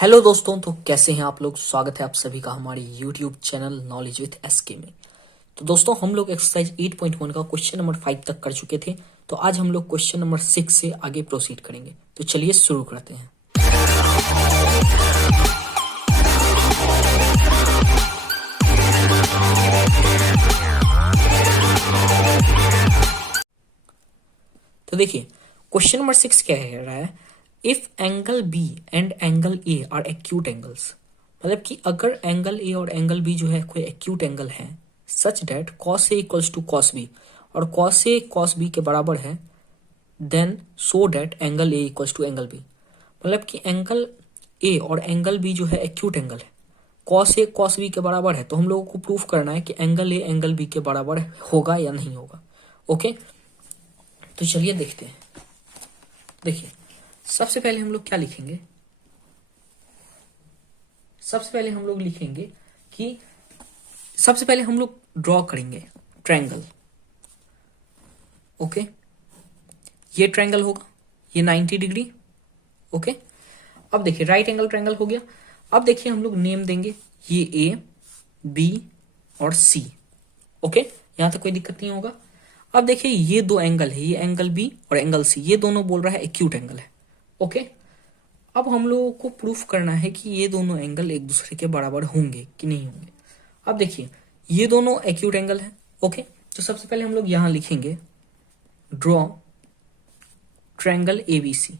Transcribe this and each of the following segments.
Hello दोस्तों, तो कैसे हैं आप लोग। स्वागत है आप सभी का हमारे YouTube channel knowledge with SK में। तो दोस्तों, हम लोग एक्सरसाइज 8.1 का क्वेश्चन नंबर 5 तक कर चुके थे। तो आज हम लोग क्वेश्चन नंबर 6 से आगे प्रोसीड करेंगे। तो चलिए शुरू करते हैं। तो देखिए, क्वेश्चन नंबर 6 क्या कह रहा है, if angle B and angle A are acute angles. मतलब कि अगर एंगल ए और एंगल बी जो है कोई एक्यूट एंगल है, such that cos A equals to cos B और कॉस ए कॉस बी के बराबर है, then so that angle A equals to angle B. मतलब कि एंगल ए और एंगल बी जो है एक्यूट एंगल है, कॉस ए कॉस बी के बराबर है। तो हम लोगों को प्रूफ करना है कि एंगल ए एंगल बी के बराबर होगा या नहीं होगा। ओके, तो चलिए देखते हैं। देखिए, सबसे पहले हम लोग क्या लिखेंगे, सबसे पहले हम लोग लिखेंगे कि सबसे पहले हम लोग ड्रॉ करेंगे ट्रायंगल। ओके, ये ट्रायंगल होगा, ये 90 डिग्री। ओके, अब देखिए राइट एंगल ट्रायंगल हो गया। अब देखिए हम लोग नेम देंगे, ये ए बी और सी। ओके, यहां तक कोई दिक्कत नहीं होगा। अब देखिए ये दो एंगल है, ये एंगल बी और एंगल सी, ये दोनों बोल रहा है एक्यूट एंगल है। ओके, अब हम लोगों को प्रूफ करना है कि ये दोनों एंगल एक दूसरे के बराबर होंगे कि नहीं होंगे। अब देखिए ये दोनों एक्यूट एंगल है। ओके, तो सबसे पहले हम लोग यहां लिखेंगे draw triangle ABC.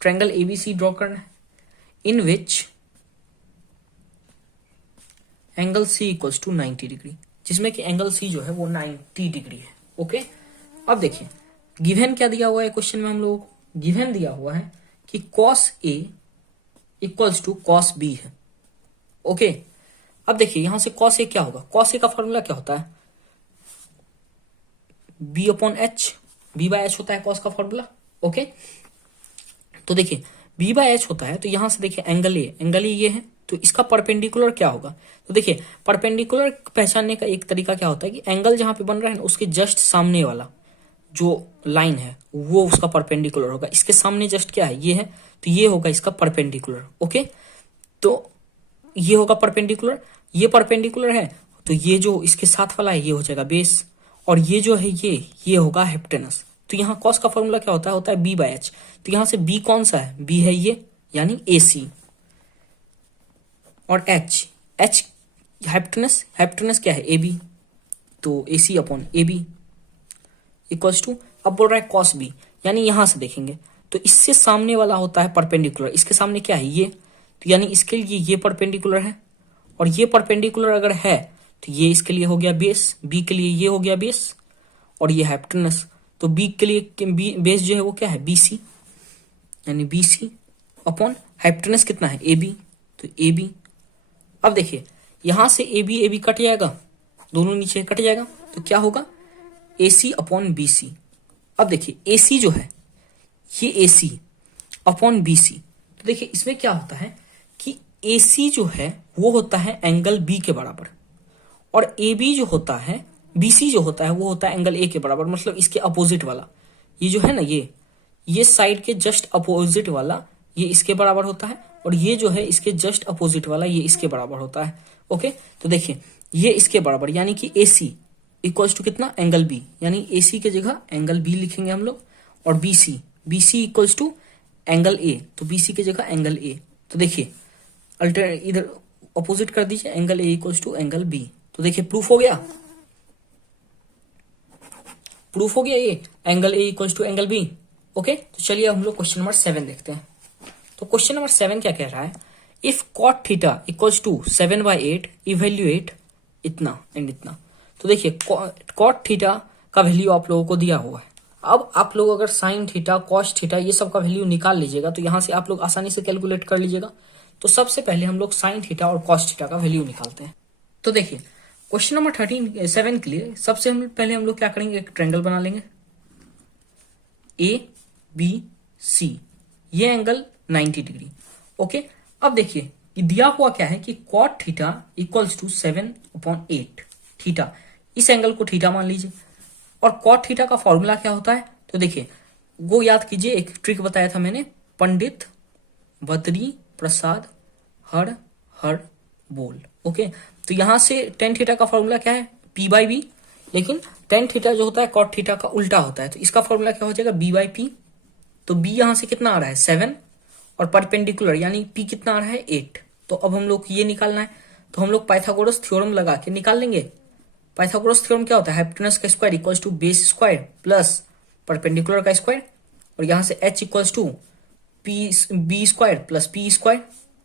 Triangle ABC draw करना है, in which angle C equals to 90 degree, जिसमें कि एंगल सी जो है वो 90 डिग्री है। ओके, अब देखिए गिवन क्या दिया हुआ है क्वेश्चन में, हम लोगों को गिवन दिया हुआ है कि cos A equals to cos B है। ओके, अब देखिए यहां से कॉस ए क्या होगा, कॉस ए का फॉर्मूला क्या होता है, B upon H, B by H होता है कॉस का फॉर्मूला। ओके, तो देखिए बी बाय एच होता है, तो यहां से देखिए एंगल ए ये है, तो इसका परपेंडिकुलर क्या होगा। तो देखिए परपेंडिकुलर पहचानने का एक तरीका क्या होता है कि एंगल जहां पे बन रहा है ना, उसके जस्ट सामने वाला जो लाइन है वो उसका परपेंडिकुलर होगा। इसके सामने जस्ट क्या है, ये है, तो ये होगा इसका परपेंडिकुलर। ओके, तो ये होगा परपेंडिकुलर, ये परपेंडिकुलर है, तो ये जो इसके साथ वाला है ये हो जाएगा बेस, और ये जो है ये होगा हेप्टेनस। तो यहाँ कॉस का फॉर्मूला क्या होता है बी बाय एच। तो यहां से बी कौन सा है, बी है ये, यानी ए सी, और एच हेप्टेनस क्या है, ए बी, तो A C upon A B equals to, अब बोल रहा है कॉस बी, यानी यहां से देखेंगे तो इससे सामने वाला होता है परपेंडिकुलर, इसके सामने क्या है ये, तो यानी इसके लिए ये परपेंडिकुलर है, और ये परपेंडिकुलर अगर है तो ये इसके लिए हो गया बेस, बी के लिए ये हो गया बेस, और ये हाइपोटेनस, तो बी के लिए बेस जो है वो क्या है बी सी, यानी बी सी अपॉन हाइपोटेनस कितना है ए बी, तो ए बी। अब देखिए यहां से ए बी कट जाएगा, दोनों नीचे कट जाएगा, तो क्या होगा ए सी अपॉन बी सी। अब देखिए ए सी जो है ये ए सी अपॉन बी सी, तो देखिए इसमें क्या होता है कि ए सी जो है वो होता है एंगल बी के बराबर, और ए बी जो होता है, बी सी जो होता है वो होता है एंगल ए के बराबर, मतलब इसके अपोजिट वाला, ये जो है ना ये साइड के जस्ट अपोजिट वाला ये इसके बराबर होता है, और ये जो है इसके जस्ट अपोजिट वाला ये इसके बराबर होता है। ओके, तो देखिए ये इसके बराबर, यानी कि ए सी इक्वल्स टू कितना, एंगल बी, यानी ए सी के जगह एंगल बी लिखेंगे हम लोग, और B C equals to angle A, तो बी सी की जगह एंगल ए। तो देखिए अल्टर इधर अपोजिट कर दीजिए, angle A equals to angle B. तो देखिए प्रूफ हो गया, ये angle A equals to angle B. Okay, तो चलिए हम लोग क्वेश्चन नंबर 7 देखते हैं। तो क्वेश्चन नंबर 7 क्या कह रहा है, if cot theta equals to 7/8 evaluate इतना एंड इतना। तो देखिए कॉट थीटा का वैल्यू आप लोगों को दिया हुआ है। अब आप लोग अगर साइन थीटा कॉस थीटा ये सब का वैल्यू निकाल लीजिएगा, तो यहां से आप लोग आसानी से कैलकुलेट कर लीजिएगा। तो सबसे पहले हम लोग साइन थीटा और कॉस थीटा का वैल्यू निकालते हैं। तो देखिए क्वेश्चन नंबर 7 के लिए सबसे पहले हम लोग क्या करेंगे, एक ट्रायंगल बना लेंगे ए बी सी, ये एंगल 90 डिग्री। ओके, अब देखिए दिया हुआ क्या है कि cot theta equals to 7/8 theta, इस एंगल को थीटा मान लीजिए, और कॉट थीटा का फॉर्मूला क्या होता है, तो देखिए वो याद कीजिए, एक ट्रिक बताया था मैंने, पंडित बद्री प्रसाद हर हर बोल। ओके, तो यहां से टेन थीटा का फॉर्मूला क्या है, पी बाई बी, लेकिन टेन थीटा जो होता है कॉट थीटा का उल्टा होता है, तो इसका फॉर्मूला क्या हो जाएगा, बी बाई पी। तो बी यहां से कितना आ रहा है 7 और परपेंडिकुलर यानी पी कितना आ रहा है 8। तो अब हम लोग ये निकालना है, तो हम लोग पाइथागोरस थ्योरम लगा के निकाल लेंगे। पाइथागोरस थ्योरम क्या होता है, हाइपोटेनस का square equals to base square plus perpendicular का स्क्वायर, और यहां से h equals to P B square plus P square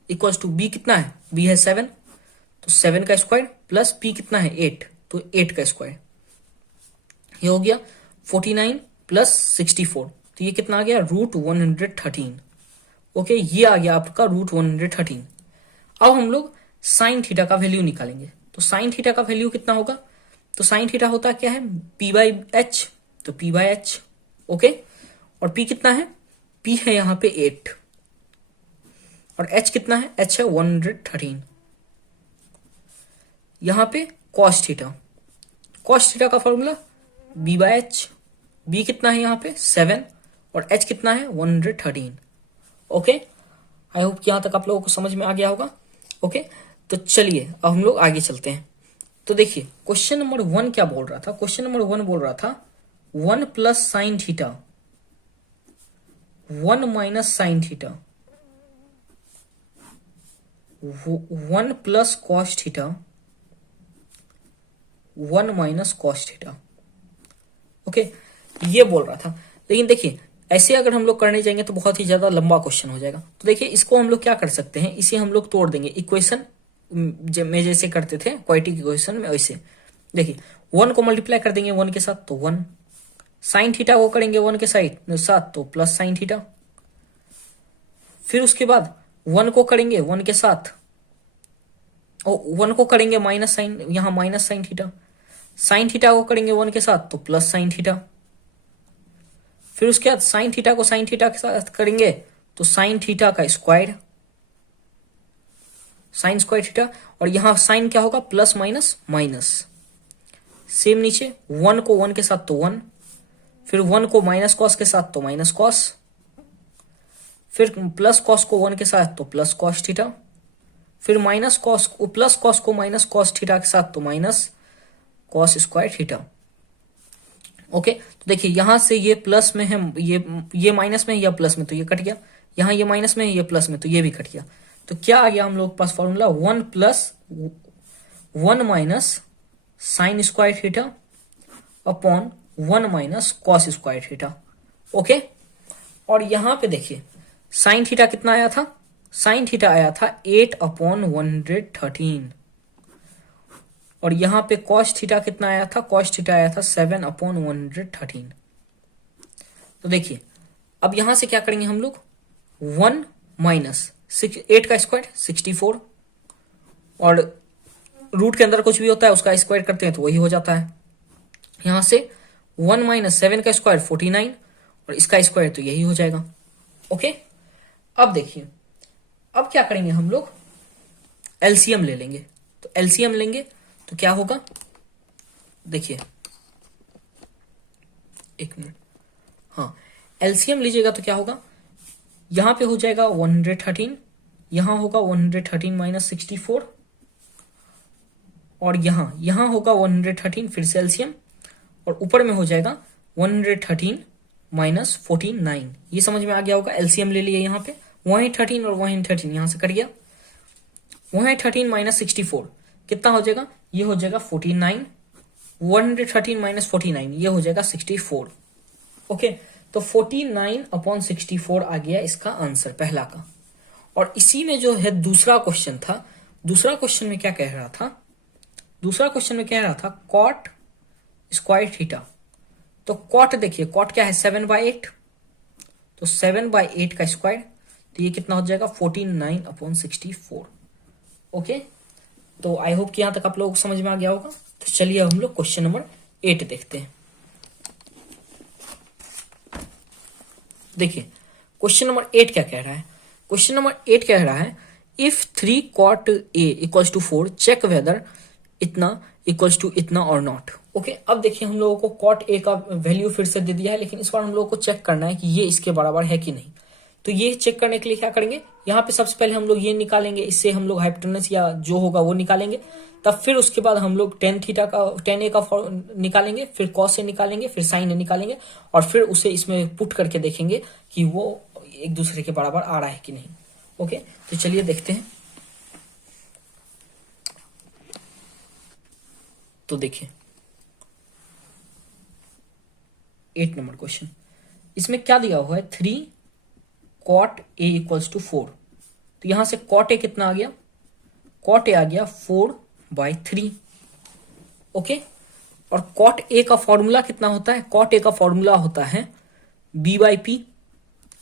equals to B कितना है, बी है 7, तो 7 का स्क्वायर प्लस पी कितना है 8, तो 8 का स्क्वायर। ये हो गया 49 प्लस 64, तो ये कितना आ गया √113। ओके, ये आ गया आपका √113। अब हम लोग साइन थीटा का वैल्यू निकालेंगे। तो साइन थीटा का वैल्यू कितना होगा, तो साइन थीटा होता क्या है पी बाई एच, तो पी बाई एच। ओके, और पी कितना है, पी है यहां पे 8 और एच कितना है, एच है 113। यहां पे कॉस थीटा, कॉस थीटा का formula B by H, B कितना है यहां पे 7 और एच कितना है 113। ओके, आई होप कि यहां तक आप लोगों को समझ में आ गया होगा। ओके, तो चलिए अब हम लोग आगे चलते हैं। तो देखिए क्वेश्चन नंबर 1 क्या बोल रहा था, क्वेश्चन नंबर 1 बोल रहा था 1 plus sine theta 1 minus sine theta 1 plus cos theta 1 minus cos theta. Okay, ये बोल रहा था, लेकिन देखिए ऐसे अगर हम लोग करने जाएंगे तो बहुत ही ज्यादा लंबा क्वेश्चन हो जाएगा। तो देखिए इसको हम लोग क्या कर सकते हैं, इसे हम लोग तोड़ देंगे इक्वेशन में जैसे करते थे क्वाड्रेटिक इक्वेशन में, वैसे देखिए 1 को मल्टीप्लाई कर देंगे 1 के साथ तो 1, साइन थीटा को करेंगे 1 के साथ तो प्लस साइन थीटा, फिर उसके बाद 1 को करेंगे 1 के साथ, 1 को करेंगे माइनस साइन, यहां minus sine theta, sine theta को करेंगे 1 के साथ तो प्लस साइन थीटा, फिर उसके बाद साइन थीटा को साइन थीटा के साथ करेंगे तो साइन थीटा का स्क्वायर, साइन स्क्वायर थीटा, और यहां साइन क्या होगा प्लस माइनस माइनस, सेम नीचे 1 को 1 के साथ तो 1, फिर 1 को माइनस कॉस के साथ तो माइनस कॉस, फिर प्लस कॉस को 1 के साथ तो प्लस कॉस थीटा, फिर माइनस कॉस को प्लस कॉस को माइनस कॉस थीटा के साथ तो minus cos square theta. Okay, तो देखिए यहां से ये प्लस में है, ये माइनस में है या प्लस में, तो ये कट गया, यहां ये माइनस में है ये प्लस में, तो ये भी कट गया। तो क्या आ गया हम लोग के पास formula 1 plus 1 minus sine square theta upon 1 minus cos square theta. Okay, और यहां पे देखिए साइन थीटा कितना आया था, साइन थीटा आया था 8/113, और यहां पे कॉस थीटा कितना आया था, कॉस थीटा आया था 7/113। तो देखिए अब यहां से क्या करेंगे हम लोग, 1 माइनस 8 का स्क्वायर 64, और रूट के अंदर कुछ भी होता है उसका स्क्वायर करते हैं तो वही हो जाता है। यहां से 1 माइनस 7 का स्क्वायर 49 और इसका स्क्वायर तो यही हो जाएगा। ओके, अब देखिए अब क्या करेंगे हम लोग, एलसीएम ले लेंगे। तो एलसीएम लेंगे तो क्या होगा, देखिए एक मिनट, हाँ एलसीएम लीजिएगा तो क्या होगा, यहां पे हो जाएगा 113, यहां होगा 113 माइनस 64, और यहां होगा 113 फिर से एलसीएम, और ऊपर में हो जाएगा 113 माइनस 49। ये समझ में आ गया होगा, एलसीएम ले लिया यहाँ पे, वहीं 13 और वहीं 13 यहां से कट गया, वहीं 13 माइनस 64 कितना हो जाएगा, ये हो जाएगा 49, 113 माइनस 49 ये हो जाएगा 64। ओके, तो 49/64 आ गया इसका आंसर पहला का। और इसी में जो है दूसरा क्वेश्चन था, दूसरा क्वेश्चन में क्या कह रहा था, दूसरा क्वेश्चन में कह रहा था कॉट स्क्वायर थीटा। तो कॉट देखिए, कॉट क्या है 7/8, तो 7/8 का स्क्वायर, तो ये कितना हो जाएगा 49/64। ओके, तो आई होप कि यहां तक आप लोगों को समझ में आ गया होगा। तो चलिए हम लोग क्वेश्चन नंबर 8 देखते हैं। देखिए क्वेश्चन नंबर 8 क्या कह रहा है, क्वेश्चन नंबर 8 कह रहा है if 3 cot a equals to 4 check whether इतना इक्वल्स टू इतना और नॉट। ओके, अब देखिए हम लोगों को cot a का वैल्यू फिर से दे दिया है, लेकिन इस बार हम लोगों को चेक करना है कि ये इसके बराबर है कि नहीं। तो ये चेक करने के लिए क्या करेंगे, यहाँ पे सबसे पहले हम लोग ये निकालेंगे, इससे हम लोग हाइपोटेनस या जो होगा वो निकालेंगे, तब फिर उसके बाद हम लोग टेन थीटा का टेन ए का निकालेंगे, फिर कॉस ए निकालेंगे, फिर साइन ए निकालेंगे, और फिर उसे इसमें पुट करके देखेंगे कि वो एक दूसरे के बराबर आ रहा है कि नहीं। ओके, तो चलिए देखते हैं। तो देखिए 8 नंबर क्वेश्चन, इसमें क्या दिया हुआ है, 3 cot a इक्वल्स टू 4। तो यहां से cot a कितना आ गया, cot a आ गया 4/3। ओके, और cot a का फॉर्मूला कितना होता है, cot a का फॉर्मूला होता है b/p।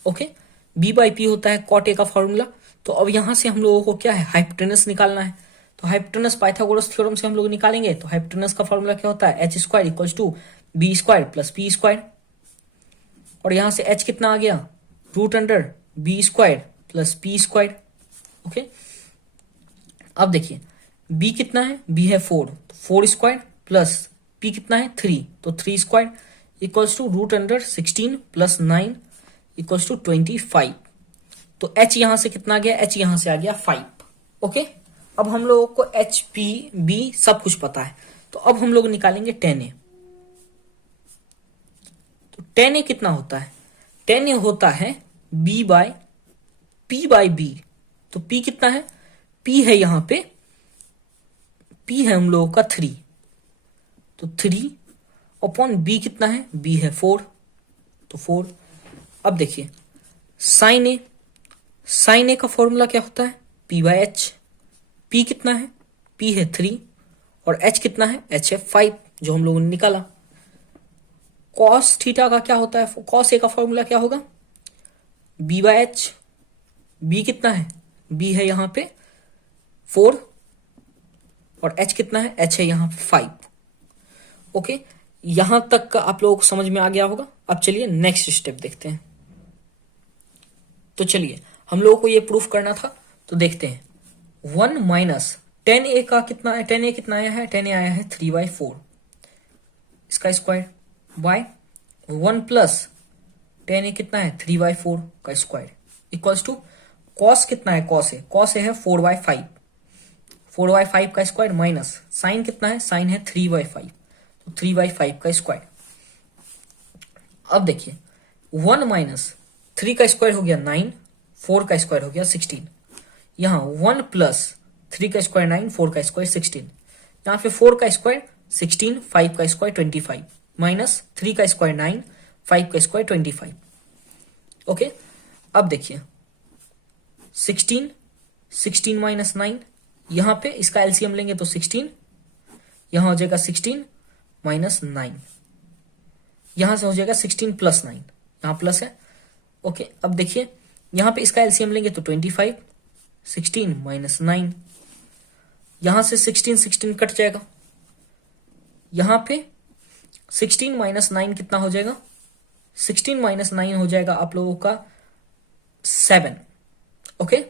ओके, b/p होता है cot a का फॉर्मूला। तो अब यहां से हम लोगों को क्या है, हाइपोटेनस निकालना है। तो हाइपोटेनस पाइथागोरस थ्योरम से हम लोग निकालेंगे। तो हाइपोटेनस का फॉर्मूला क्या होता है, h² equals to b² plus p²। और यहां से h कितना आ गया, √b² प्लस p²। ओके, अब देखिए b कितना है, b है 4, तो 4² प्लस p कितना है 3, तो 3² equals to √16 plus 9 equals to 25। तो h यहां से कितना आ गया, h यहां से आ गया 5। ओके, अब हम लोगों को h p b सब कुछ पता है। तो अब हम लोग निकालेंगे 10a। तो 10a कितना होता है, 10a होता है p/b। तो p कितना है, p है यहां पे, p है हम लोगों का 3, तो 3 अपॉन b कितना है, b है 4, तो 4। अब देखिए साइन ए का फॉर्मूला क्या होता है, p/h। p कितना है, p है 3, और h कितना है, h है 5, जो हम लोगों ने निकाला। कॉस थीटा का क्या होता है, कॉस ए का फॉर्मूला क्या होगा, b/h। b कितना है, b है यहां पे 4, और h कितना है, h है यहां 5। ओके, यहां तक का आप लोगों को समझ में आ गया होगा। अब चलिए नेक्स्ट स्टेप देखते हैं। तो चलिए हम लोगों को ये प्रूफ करना था, तो देखते हैं। 1 माइनस 10a का कितना है, 10a कितना आया है, 10a आया है 3/4, इसका स्क्वायर, बाय 1 प्लस 10a कितना है 3/4 का स्क्वायर इक्वल्स टू कॉस कितना है, कॉस है 4/5, 4/5 का स्क्वायर, माइनस साइन कितना है, साइन है 3/5, तो 3/5 का स्क्वायर। अब देखिए 1 माइनस 3 का स्क्वायर हो गया 9, 4 का स्क्वायर हो गया 16। यहां 1 प्लस 3 का स्क्वायर 9, 4 का स्क्वायर 16। यहां पे 4 का स्क्वायर 16, 5 का स्क्वायर 25, माइनस 3 का स्क्वायर 9, 5 का स्क्वायर 25। ओके, अब देखिए 16 माइनस 9, यहां पे इसका एलसीएम लेंगे तो 16, यहां हो जाएगा 16 माइनस 9, यहां से हो जाएगा 16 प्लस 9, यहां प्लस है। ओके, अब देखिए यहां पे इसका एलसीएम लेंगे तो 25, 16 माइनस 9, यहां से 16 कट जाएगा, यहां पे 16 माइनस 9 कितना हो जाएगा, 16 माइनस 9 हो जाएगा आप लोगों का 7। ओके,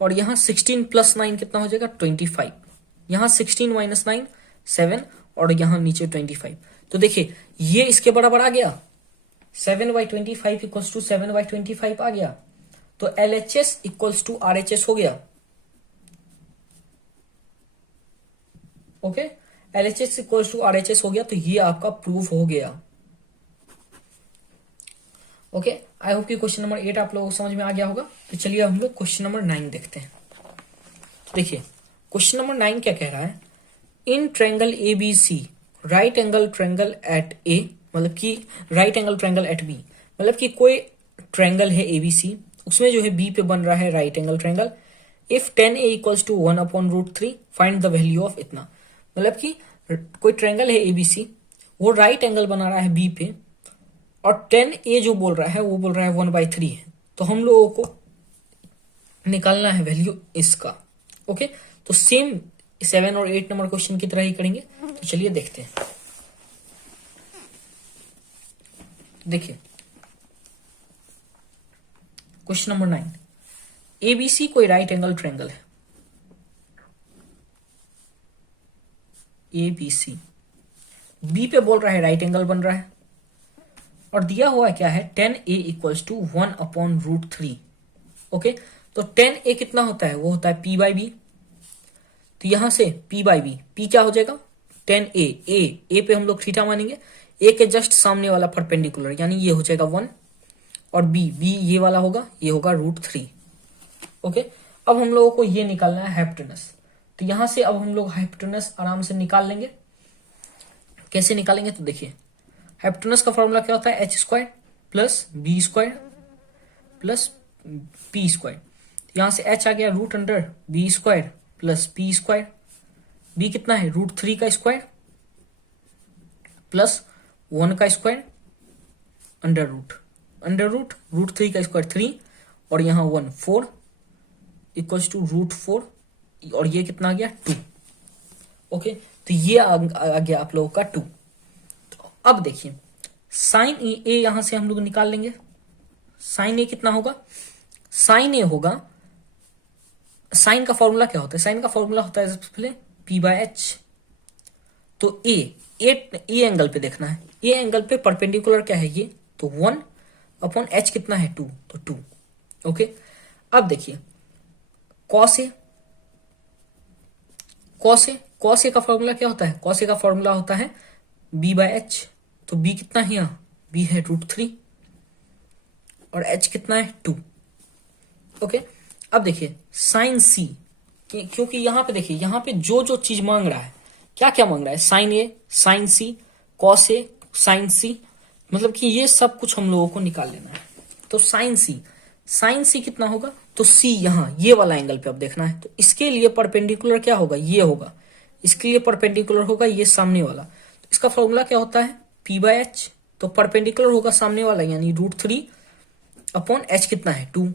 और यहां 16 प्लस 9 कितना हो जाएगा 25, यहां 16 माइनस 9 7, और यहां नीचे 25। तो देखिए ये इसके बराबर आ गया, 7/25 इक्वल्स टू 7/25 आ गया। तो LHS इक्वल्स टू RHS हो गया। Okay, LHS equals to RHS हो गया, तो ये आपका प्रूफ हो गया। ओके, आई होप कि क्वेश्चन नंबर 8 आप लोगों को समझ में आ गया होगा। तो चलिए हम लोग क्वेश्चन नंबर 9 देखते हैं। तो देखिए क्वेश्चन नंबर 9 क्या कह रहा है, in triangle ABC right angle triangle eight A, मतलब कि right angle triangle eight B, मतलब कि कोई ट्रायंगल है ABC, उसमें जो है B पे बन रहा है right angle triangle. If 10A equals to 1/√3 find the value of इतना, मतलब कि कोई ट्रायंगल है ABC, वो राइट एंगल बना रहा है B पे, और 10A जो बोल रहा है वो बोल रहा है 1/3 है। तो हम लोगों को निकालना है वैल्यू इसका। ओके, तो सेम 7 और 8 नंबर क्वेश्चन की तरह ही करेंगे। तो चलिए देखते हैं। देखिए क्वेश्चन नंबर 9, ABC कोई राइट एंगल ट्रायंगल है, ABC B पे बोल रहा है राइट एंगल बन रहा है, और दिया हुआ क्या है, tan A equals to 1/√3। Okay, तो tan A कितना होता है, वो होता है P/B। तो यहां से P/B, P क्या हो जाएगा, tan A, A पे हम लोग थीटा मानेंगे, A के जस्ट सामने वाला परपेंडिकुलर, यानी ये हो जाएगा 1, और B ये वाला होगा, ये होगा √3। ओके, अब हम लोगों को ये निकालना है हाइपोटेनस। तो यहां से अब हम लोग हाइपोटेनस आराम से निकाल लेंगे। कैसे निकालेंगे, तो देखिए हाइपोटेनस का फॉर्मूला क्या होता है, h² plus B² plus P²। यहां से h आ गया √√B² प्लस P²। B कितना है, √3 का स्क्वायर प्लस 1 का स्क्वायर √√√3 का स्क्वायर 3, और यहाँ 1 4 इक्वल्स टू √4, और ये कितना आ गया 2। ओके, तो ये आ गया आप लोगों का 2। तो अब देखिए साइन ए यहां से हम लोग निकाल लेंगे। साइन ए कितना होगा, साइन ए होगा, साइन का फॉर्मूला क्या होता है, साइन का फॉर्मूला होता है सबसे पहले P/H। तो ए एंगल पे देखना है, ए एंगल पे परपेंडिकुलर क्या है ये, तो 1/H कितना है 2, तो 2। ओके, अब देखिए कॉस ए का फॉर्मूला क्या होता है, कॉस ए का फॉर्मूला होता है B/H। तो B कितना है यहाँ, B है √3, और H कितना है 2। ओके, अब देखिए साइन C, क्योंकि यहां पे देखिए, यहां पे जो जो चीज मांग रहा है, क्या क्या मांग रहा है, sine A, sine C, cos A, sine C, मतलब कि ये सब कुछ हम लोगों को निकाल लेना है। तो साइन C कितना होगा, तो C यहाँ ये वाला एंगल पे अब देखना है, तो इसके लिए परपेंडिकुलर क्या होगा, ये होगा, इसके लिए परपेंडिकुलर होगा ये सामने वाला। तो इसका फॉर्मूला क्या होता है, P/H। तो परपेंडिकुलर होगा सामने वाला, यानी √3/H कितना है 2।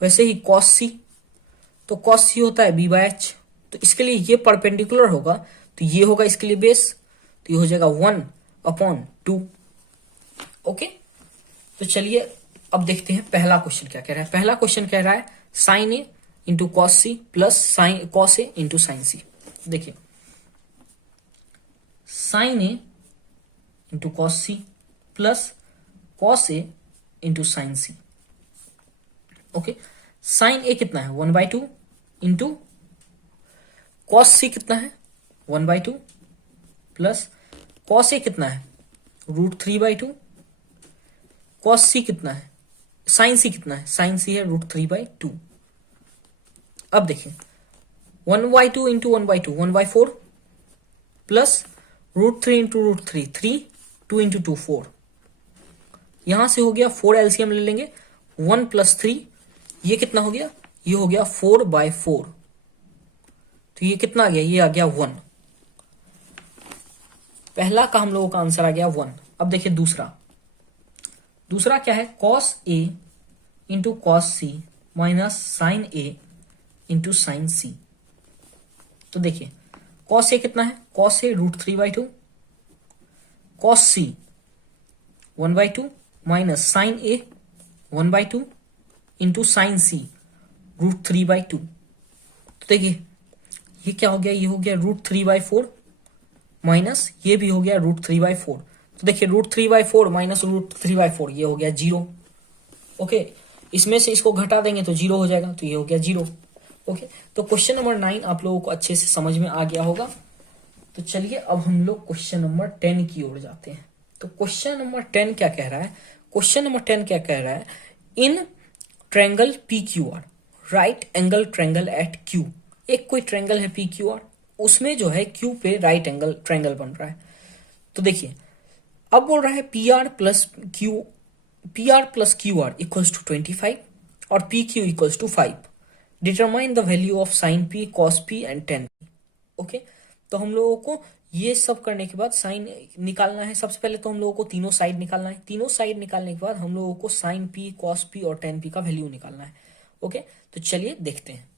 वैसे ही कॉस C, तो कॉस C होता है B/H। तो इसके लिए ये परपेंडिकुलर होगा, तो ये होगा इसके लिए बेस, तो ये हो जाएगा 1/2। ओके, तो चलिए अब देखते हैं पहला क्वेश्चन क्या कह रहा है। पहला क्वेश्चन कह रहा है sine A into cos C plus cos A into sine C। देखिए sine A into cos C plus cos A into sine C। Okay, sine A कितना है 1/2 इंटू कॉस C कितना है 1/2 प्लस कॉस A कितना है √3/2, कॉस C कितना है, साइन C कितना है, साइन C है √3/2। अब देखिए 1/2 इंटू 1/2 1/4 प्लस √3 इंटू √3 3, 2 इंटू 2 4। यहां से हो गया 4 एलसीएम ले लेंगे, 1 प्लस 3, ये कितना हो गया, ये हो गया 4/4। तो ये कितना आ गया, ये आ गया 1। पहला का हम लोगों का आंसर आ गया 1। अब देखिए दूसरा क्या है, cos A into cos C minus sine A into sine C। तो देखिए कॉस A कितना है, कॉस A √3/2, कॉस C 1/2 minus sine A 1/2 into sine C √3/2। तो देखिए ये क्या हो गया, ये हो गया √3/4 माइनस ये भी हो गया √3/4। तो देखिए √3/4 माइनस √3/4 ये हो गया 0। ओके, इसमें से इसको घटा देंगे तो 0 हो जाएगा, तो ये हो गया 0। ओके, तो क्वेश्चन नंबर 9 आप लोगों को अच्छे से समझ में आ गया होगा। तो चलिए अब हम लोग क्वेश्चन नंबर 10 की ओर जाते हैं। तो क्वेश्चन नंबर 10 क्या कह रहा है, क्वेश्चन नंबर 10 क्या कह रहा है, in triangle PQR right angle triangle eight Q। एक कोई ट्रायंगल है PQR, उसमें जो है Q पे राइट एंगल ट्रायंगल बन रहा है। तो देखिए अब बोल रहा है PR plus QR equals to 25 और PQ equals to 5। Determine the value of sine P, cos P and tan P। Okay, तो हम लोगों को ये सब करने के बाद साइन निकालना है। सबसे पहले तो हम लोगों को तीनों साइड निकालना है। तीनों साइड निकालने के बाद हम लोगों को साइन P, कॉस P और tan P का वैल्यू निकालना है। ओके, तो चलिए देखते हैं।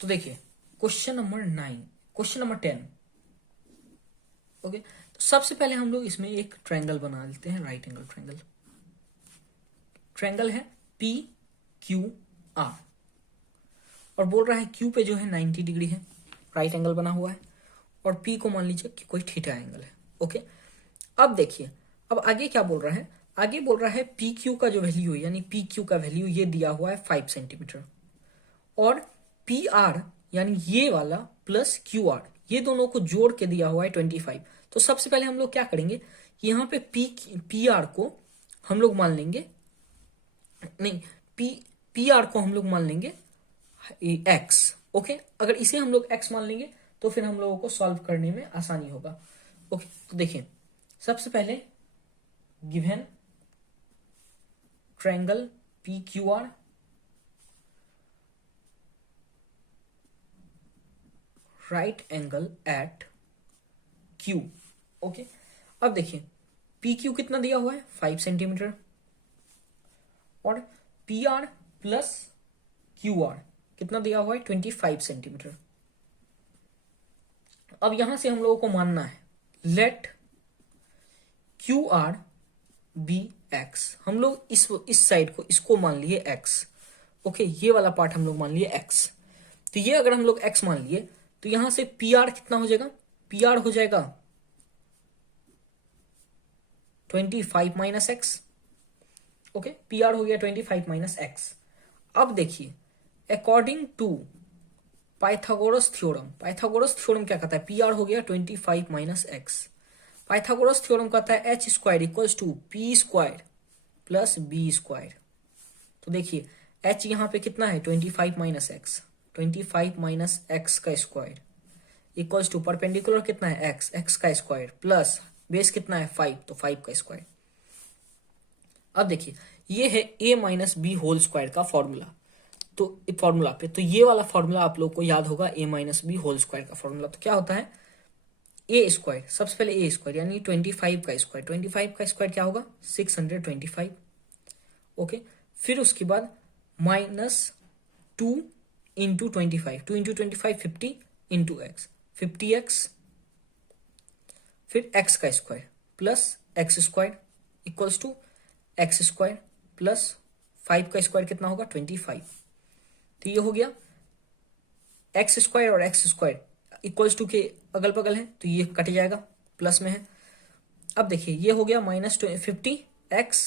तो देखिए क्वेश्चन नंबर 10। ओके, तो सबसे पहले हम लोग इसमें एक ट्रायंगल बना लेते हैं, राइट एंगल ट्रायंगल। ट्रायंगल है PQR और बोल रहा है Q पे जो है 90 डिग्री है, राइट एंगल बना हुआ है, और P को मान लीजिए कि कोई थीटा एंगल है। ओके, अब देखिए, अब आगे क्या बोल रहा है, आगे बोल रहा है पी क्यू का जो वैल्यू है, यानी पी क्यू का वैल्यू ये दिया हुआ है 5 सेंटीमीटर, और पी आर यानी ये वाला प्लस क्यू आर ये दोनों को जोड़ के दिया हुआ है 25। तो सबसे पहले हम लोग क्या करेंगे कि यहाँ पे पी आर को हम लोग मान लेंगे, नहीं, पी आर को हम लोग मान लेंगे एक्स। ओके, अगर इसे हम लोग एक्स मान लेंगे तो फिर हम लोगों को सॉल्व करने में आसानी होगा। ओके, तो देखिए सबसे पहले given triangle P Q R, right angle at Q. Okay, अब देखिए पी क्यू कितना दिया हुआ है 5 सेंटीमीटर, और P R plus Q R कितना दिया हुआ है 25 सेंटीमीटर। अब यहां से हम लोगों को मानना है let Q R be x. हम लोग इस साइड को इसको मान लिए एक्स। ओके, ये वाला पार्ट हम लोग मान लिए एक्स। तो ये अगर हम लोग एक्स मान लिए तो यहां से पी आर कितना हो जाएगा, पी आर हो जाएगा 25 minus x. Okay, P R हो गया 25 माइनस एक्स। अब देखिए according to Pythagoras theorem, Pythagoras theorem क्या कहता है, पी आर हो गया 25 माइनस एक्स। पाइथागोरस थ्योरम कहता है H square equals to P square plus B square. तो देखिए एच यहाँ पे कितना है 25 माइनस एक्स, 25 माइनस एक्स का स्क्वायर इक्वल्स टू परपेंडिकुलर कितना है एक्स, एक्स का स्क्वायर प्लस बेस कितना है 5, तो 5 का स्क्वायर। अब देखिए ये है ए माइनस बी होल स्क्वायर का फॉर्मूला। तो फॉर्मूला पे तो ये वाला फॉर्मूला आप लोग को याद होगा, ए माइनस बी होल स्क्वायर का फॉर्मूला। तो क्या होता है ए स्क्वायर, सबसे पहले ए स्क्वायर यानी 25 का स्क्वायर, 25 का स्क्वायर क्या होगा 625। ओके, फिर उसके बाद minus 2 into 25, 2 into 25 50 into x, 50x, फिर x का square plus x square equals to x square plus 5 का स्क्वायर कितना होगा 25। तो ये हो गया एक्स स्क्वायर और एक्स स्क्वायर इक्वल्स टू के अगल बगल है तो ये कट जाएगा, प्लस में है। अब देखिए ये हो गया माइनस 50x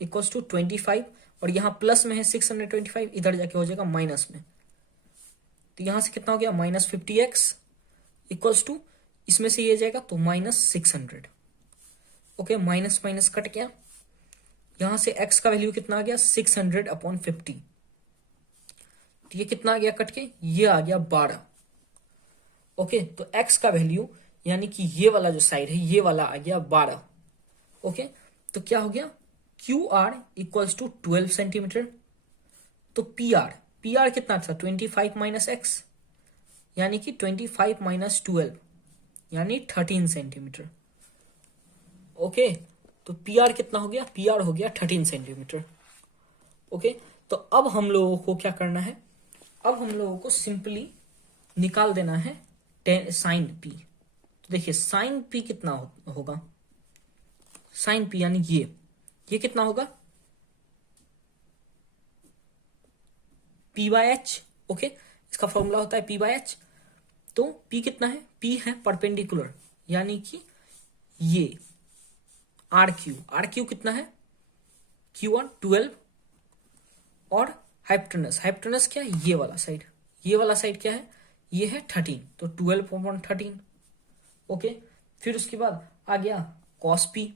इक्वल्स टू 25, और यहाँ प्लस में है 625, इधर जाके हो जाएगा माइनस में। तो यहां से कितना हो गया माइनस 50x इक्वल्स टू, इसमें से ये जाएगा तो minus 600। Okay, minus minus cut गया, यहां से x का वैल्यू कितना आ गया 600 अपॉन 50। तो ये कितना आ गया कट के, ये आ गया 12। ओके, तो x का वैल्यू यानी कि ये वाला जो साइड है ये वाला आ गया 12। ओके, तो क्या हो गया Q R equals to 12 centimetre. तो पी आर कितना था 25 माइनस एक्स, यानी कि 25 माइनस 12 यानी 13 सेंटीमीटर। ओके, तो पी आर कितना हो गया, पी आर हो गया 13 सेंटीमीटर। ओके, तो अब हम लोगों को क्या करना है, अब हम लोगों को सिंपली निकाल देना है साइन पी। तो देखिए साइन पी कितना होगा, साइन पी यानी ये कितना होगा पी बाय एच। ओके, इसका फॉर्मूला होता है पी बाय एच। तो पी कितना है, पी है परपेंडिकुलर यानी कि ये आर क्यू कितना है क्यू आर 12, और हाइपोटेनस क्या है ये वाला साइड, ये वाला साइड क्या है ये है 13, तो 12/13। ओके, फिर उसके बाद आ गया कॉस पी।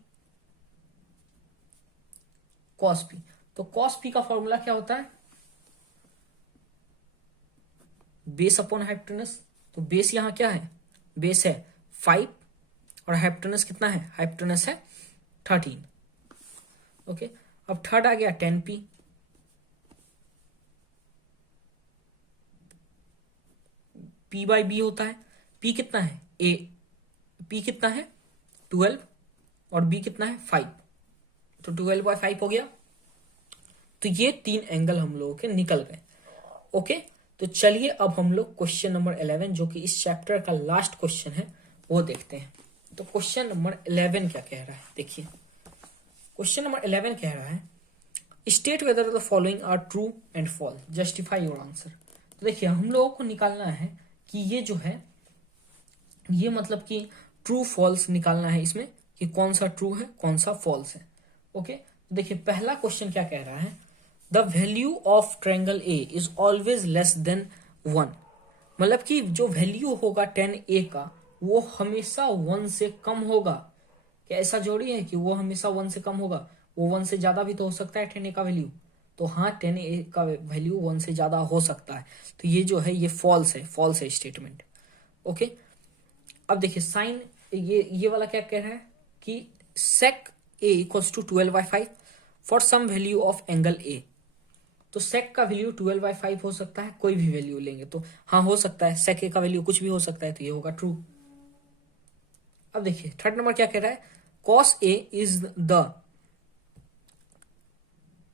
तो कॉस पी का फॉर्मूला क्या होता है बेस अपॉन हाइपोटेनस। तो बेस यहां क्या है, बेस है 5 और हाइपोटेनस कितना है, हाइपोटेनस है 13। ओके, अब थर्ड आ गया 10p, p बाई बी होता है, p कितना है p कितना है 12 और b कितना है 5, तो 12/5 हो गया। तो ये 3 एंगल हम लोगों के निकल गए। ओके, तो चलिए अब हम लोग क्वेश्चन नंबर 11 जो कि इस चैप्टर का लास्ट क्वेश्चन है वो देखते हैं। तो क्वेश्चन नंबर 11 क्या कह रहा है, देखिए क्वेश्चन नंबर 11 कह रहा है state whether the following are true and false, justify your answer. तो देखिए हम लोगों को निकालना है कि ये जो है ये मतलब कि ट्रू फॉल्स निकालना है इसमें, कि कि कौन सा ट्रू है कौन सा फॉल्स है। ओके, तो देखिए पहला क्वेश्चन क्या कह रहा है, the value of triangle A is always less than 1। मतलब कि जो वैल्यू होगा tan a का वो हमेशा 1 से कम होगा। क्या ऐसा जोड़ी है कि वो हमेशा 1 से कम होगा? वो 1 से ज्यादा भी तो हो सकता है tan a का वैल्यू। तो हाँ, tan a का वैल्यू 1 से ज्यादा हो सकता है। तो ये जो है ये फॉल्स है स्टेटमेंट। ओके, अब देखिए साइन, ये वाला क्या कह रहा है कि sec a equals to 12/5 for some value of angle a। तो sec का वैल्यू 12/5 हो सकता है, कोई भी वैल्यू लेंगे तो हाँ हो सकता है, sec a का वैल्यू कुछ भी हो सकता है, तो ये होगा ट्रू। अब देखिए थर्ड नंबर क्या कह रहा है, cos a is the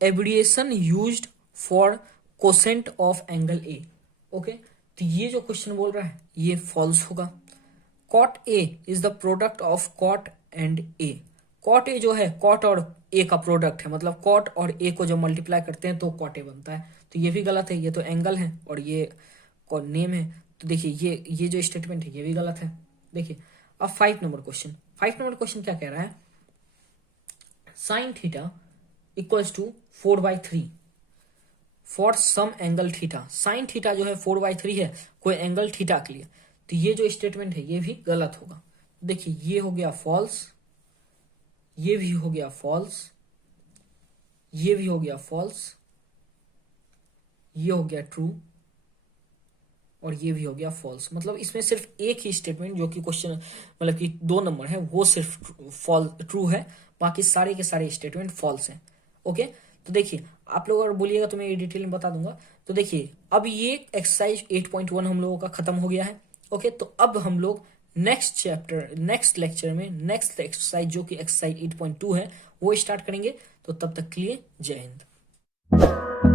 abbreviation used for cosine of angle a। Okay, तो ये जो क्वेश्चन बोल रहा है ये फॉल्स होगा। cot a is the product of cot and a। cot a जो है cot और a का प्रोडक्ट है, मतलब cot और a को जब मल्टीप्लाई करते हैं तो cot a बनता है। तो ये भी गलत है, ये तो एंगल है और ये नेम है। तो देखिए ये जो स्टेटमेंट है ये भी गलत है। देखिए अब 5 नंबर क्वेश्चन क्या कह रहा है, sine theta equals to 4/3 for some angle theta. Sine theta जो है 4/3 है कोई एंगल थीटा के लिए। तो ये जो स्टेटमेंट है ये भी गलत होगा। देखिए ये हो गया फॉल्स, ये भी हो गया फॉल्स, ये भी हो गया फॉल्स, ये हो गया ट्रू और ये भी हो गया फॉल्स। मतलब इसमें सिर्फ एक ही स्टेटमेंट जो कि क्वेश्चन मतलब कि 2 नंबर है वो सिर्फ ट्रू है, बाकी सारे के सारे स्टेटमेंट फॉल्स हैं। ओके, तो देखिए आप लोग अगर बोलिएगा तो मैं ये डिटेल में बता दूंगा। तो देखिए अब ये एक्सरसाइज 8.1 हम लोगों का खत्म हो गया है। ओके, तो अब हम लोग नेक्स्ट लेक्चर में नेक्स्ट एक्सरसाइज जो कि एक्सरसाइज 8.2 है वो स्टार्ट करेंगे। तो तब तक के लिए जय हिंद।